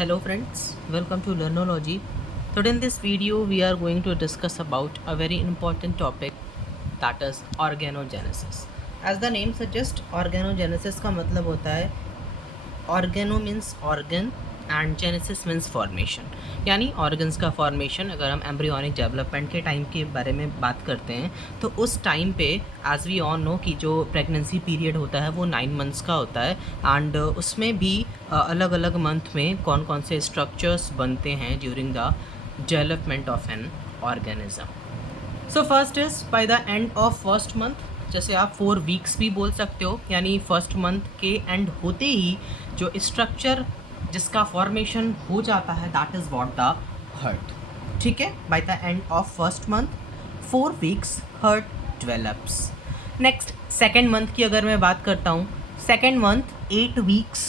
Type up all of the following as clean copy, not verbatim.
Hello friends, welcome to Learnology. Today in this video we are going to discuss about a very important topic, that is organogenesis. As the name suggests, organogenesis का मतलब होता है organo means organ and genesis means formation, यानी organs का formation. अगर हम embryonic development के time के बारे में बात करते हैं तो उस टाइम पे एज वी ऑल नो कि जो प्रेगनेंसी पीरियड होता है वो 9 मंथ्स का होता है एंड उसमें भी अलग अलग मंथ में कौन कौन से स्ट्रक्चर्स बनते हैं during the development of an organism. So first is by the end of first month, जैसे आप 4 वीक्स भी बोल सकते हो, यानी फर्स्ट मंथ के एंड होते ही जो स्ट्रक्चर जिसका फॉर्मेशन हो जाता है that is what the heart. ठीक है, by the end of first month 4 weeks heart develops. Next second month की अगर मैं बात करता हूँ, second month 8 weeks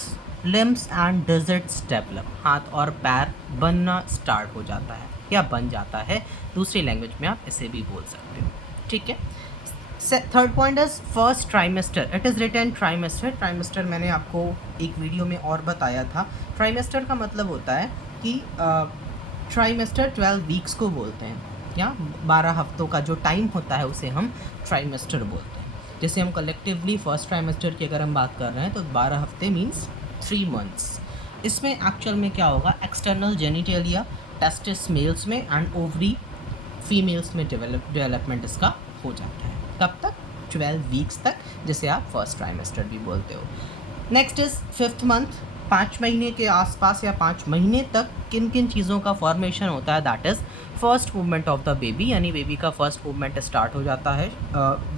limbs and digits develop, हाथ और पैर बनना स्टार्ट हो जाता है या बन जाता है, दूसरी लैंग्वेज में आप इसे भी बोल सकते हो। ठीक है, third point is first trimester, it is written trimester. Trimester मैंने आपको एक वीडियो में और बताया था। ट्राइमेस्टर का मतलब होता है कि ट्राइमेस्टर 12 वीक्स को बोलते हैं, या 12 हफ्तों का जो टाइम होता है उसे हम ट्राइमेस्टर बोलते हैं। जैसे हम कलेक्टिवली फर्स्ट ट्राइमेस्टर की अगर हम बात कर रहे हैं तो 12 हफ्ते मीन्स 3 मंथ्स। इसमें एक्चुअल में क्या होगा, एक्सटर्नल जेनिटेलिया टेस्टिस मेल्स में एंड ओवरी फीमेल्स में डेवलपमेंट इसका हो जाता है। कब तक? 12 वीक्स तक, जिसे आप फर्स्ट ट्राइमेस्टर भी बोलते हो। नेक्स्ट इज फिफ्थ मंथ, 5 महीने के आसपास या 5 महीने तक किन किन चीज़ों का फॉर्मेशन होता है, that is first movement of the baby, यानी बेबी का फर्स्ट मूवमेंट स्टार्ट हो जाता है,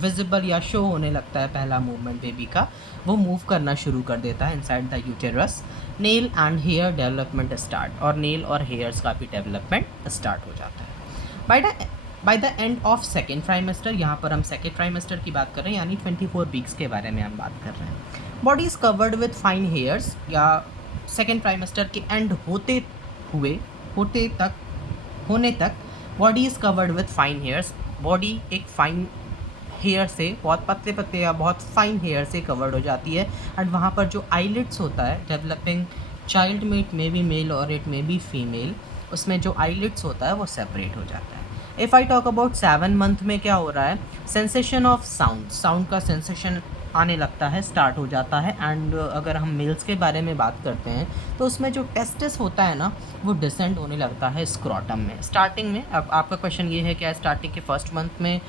विजिबल या शो होने लगता है पहला मूवमेंट बेबी का, वो मूव करना शुरू कर देता है inside the uterus. Nail and hair development start, और नेल और हेयर्स का भी डेवलपमेंट स्टार्ट हो जाता है। By the end of second trimester, यहाँ पर हम सेकेंड ट्राइमेस्टर की बात कर रहे हैं, यानी 24 वीक्स के बारे में हम बात कर रहे हैं। Body is covered with fine hairs, या सेकेंड ट्राइमेस्टर के एंड होने तक body is covered with fine hairs. Body एक फाइन हेयर से, बहुत पतले पतले या बहुत फाइन हेयर से कवर्ड हो जाती है, एंड वहाँ पर जो आईलिड्स होता है, डेवलपिंग चाइल्ड में इट मे बी मेल और इट मे बी फीमेल, उसमें जो आईलिड्स होता है वो सेपरेट हो जाता है। If I talk about 7 month में क्या हो रहा है, सेंसेशन ऑफ साउंड का सेंसेशन आने लगता है, स्टार्ट हो जाता है। एंड अगर हम मेल्स के बारे में बात करते हैं तो उसमें जो टेस्टिस होता है ना, वो डिसेंड होने लगता है स्क्रोटम में स्टार्टिंग में। अब आपका क्वेश्चन ये है क्या स्टार्टिंग के फर्स्ट मंथ में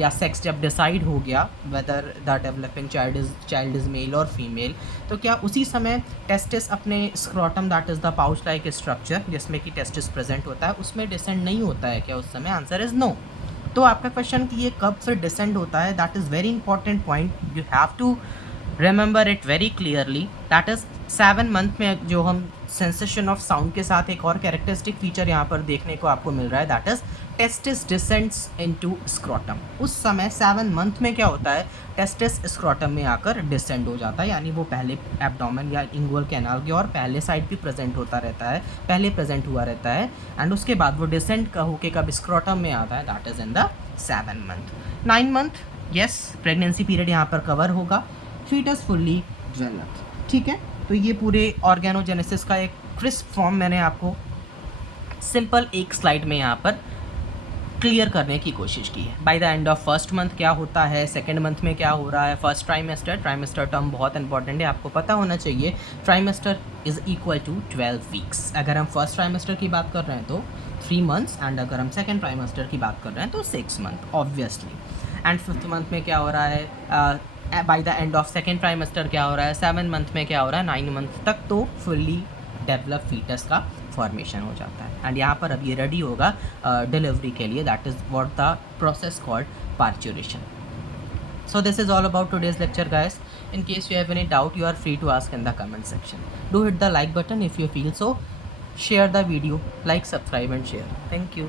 या सेक्स जब डिसाइड हो गया whether the developing child is male और फीमेल, तो क्या उसी समय टेस्टिस अपने scrotum, that is the pouch like structure जिसमें कि टेस्टिस प्रेजेंट होता है, उसमें डिसेंड नहीं होता है क्या उस समय? Answer is no. तो आपका क्वेश्चन कि ये कब फिर डिसेंड होता है, that is very important point, you have to remember it very clearly. That is 7 month में जो हम सेंसेशन ऑफ साउंड के साथ एक और कैरेक्टरिस्टिक फीचर यहाँ पर देखने को आपको मिल रहा है, that is testis descends into scrotum. उस समय 7 मंथ में क्या होता है, टेस्टिस स्क्रोटम में आकर डिसेंड हो जाता है, यानी वो पहले एब्डोमेन या इंगुअल कैनाल के और पहले साइड भी प्रेजेंट होता रहता है, पहले प्रेजेंट हुआ रहता है, एंड उसके बाद वो डिसेंड का होके कब स्क्रोटम में आता है, that is in the 7 month. 9 month, yes, pregnancy period यहाँ पर कवर होगा, फीटस फुल्ली डेवलप्ड। ठीक है, तो ये पूरे ऑर्गेनोजेनेसिस का एक क्रिस्प फॉर्म मैंने आपको सिंपल एक स्लाइड में यहाँ पर क्लियर करने की कोशिश की है। By the end of first month क्या होता है, सेकेंड मंथ में क्या हो रहा है, फर्स्ट ट्राइमेस्टर टर्म बहुत इंपॉर्टेंट है, आपको पता होना चाहिए। Trimester is equal to 12 weeks. अगर हम फर्स्ट ट्राइमेस्टर की बात कर रहे हैं तो 3 मंथ्स, एंड अगर हम सेकेंड ट्राइमेस्टर की बात कर रहे हैं तो 6 month obviously. And fifth month में क्या हो रहा है, by the end of second trimester क्या हो रहा है, 7 मंथ में क्या हो रहा है, 9 मंथ तक तो फुल्ली डेवलप फीटस का फॉर्मेशन हो जाता है, एंड यहाँ पर अब ये रेडी होगा डिलीवरी के लिए, that is what the process called parturition. So this is all about today's lecture, guys. In case you have any doubt, you are free to ask in the comment section. Do hit the like button if you feel so. Share the video, like, subscribe and share. Thank you.